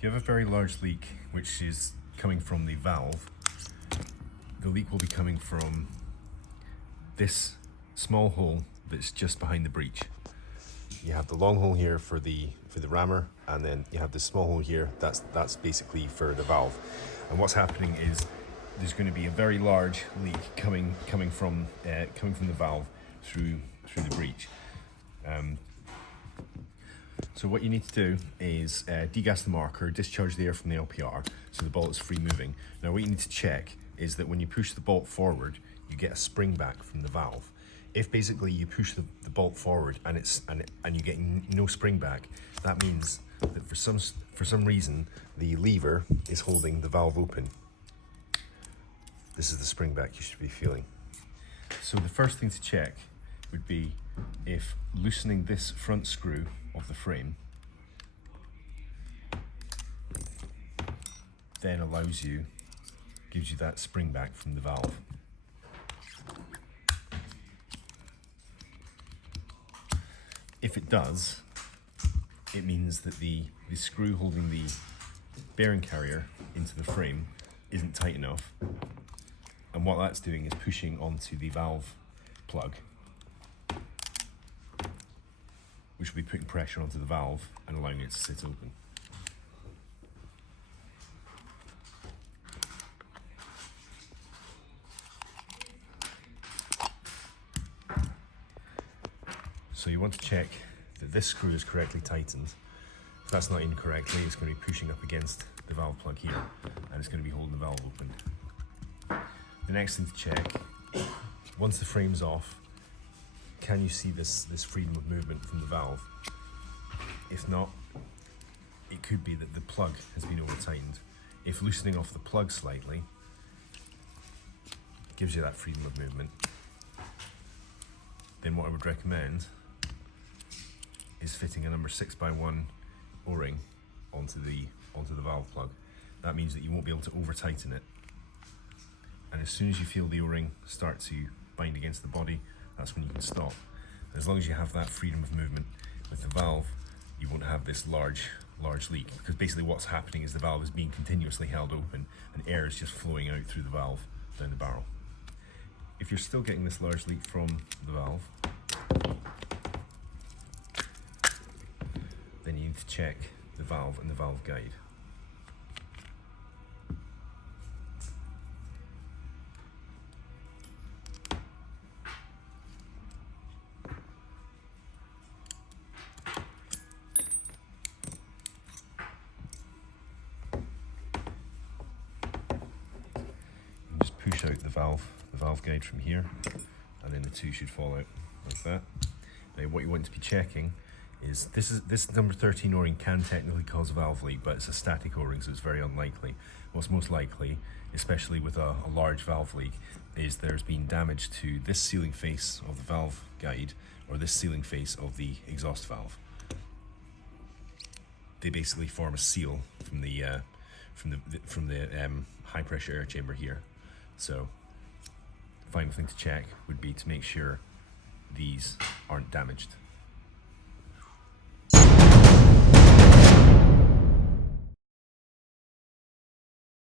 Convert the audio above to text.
If you have a very large leak which is coming from the valve, the leak will be coming from this small hole that's just behind the breech. You have the long hole here for the rammer, and then you have this small hole here. That's basically for the valve. And what's happening is there's going to be a very large leak coming from the valve through the breech. So what you need to do is degas the marker, discharge the air from the LPR so the bolt is free moving. Now what you need to check is that when you push the bolt forward, you get a spring back from the valve. If basically you push the bolt forward and you get no spring back, that means that for some reason the lever is holding the valve open. This is the spring back you should be feeling. So the first thing to check would be if loosening this front screw of the frame then gives you that spring back from the valve. If it does, it means that the screw holding the bearing carrier into the frame isn't tight enough, and what that's doing is pushing onto the valve plug, which will be putting pressure onto the valve and allowing it to sit open. So you want to check that this screw is correctly tightened. If that's not in correctly, it's going to be pushing up against the valve plug here, and it's going to be holding the valve open. The next thing to check, once the frame's off, can you see this freedom of movement from the valve? If not, it could be that the plug has been over tightened. If loosening off the plug slightly gives you that freedom of movement, then what I would recommend is fitting a number 6x1 O-ring onto the valve plug. That means that you won't be able to over tighten it, and as soon as you feel the O-ring start to bind against the body, that's when you can stop. And as long as you have that freedom of movement with the valve, you won't have this large leak, because basically what's happening is the valve is being continuously held open and air is just flowing out through the valve down the barrel. If you're still getting this large leak from the valve, then you need to check the valve and the valve guide. You just push out the valve guide from here, and then the two should fall out like that. Now what you want to be checking is this number 13 O-ring can technically cause a valve leak, but it's a static O-ring, so it's very unlikely. What's most likely, especially with a large valve leak, is there's been damage to this sealing face of the valve guide or this sealing face of the exhaust valve. They basically form a seal from the high pressure air chamber here. So the final thing to check would be to make sure these aren't damaged.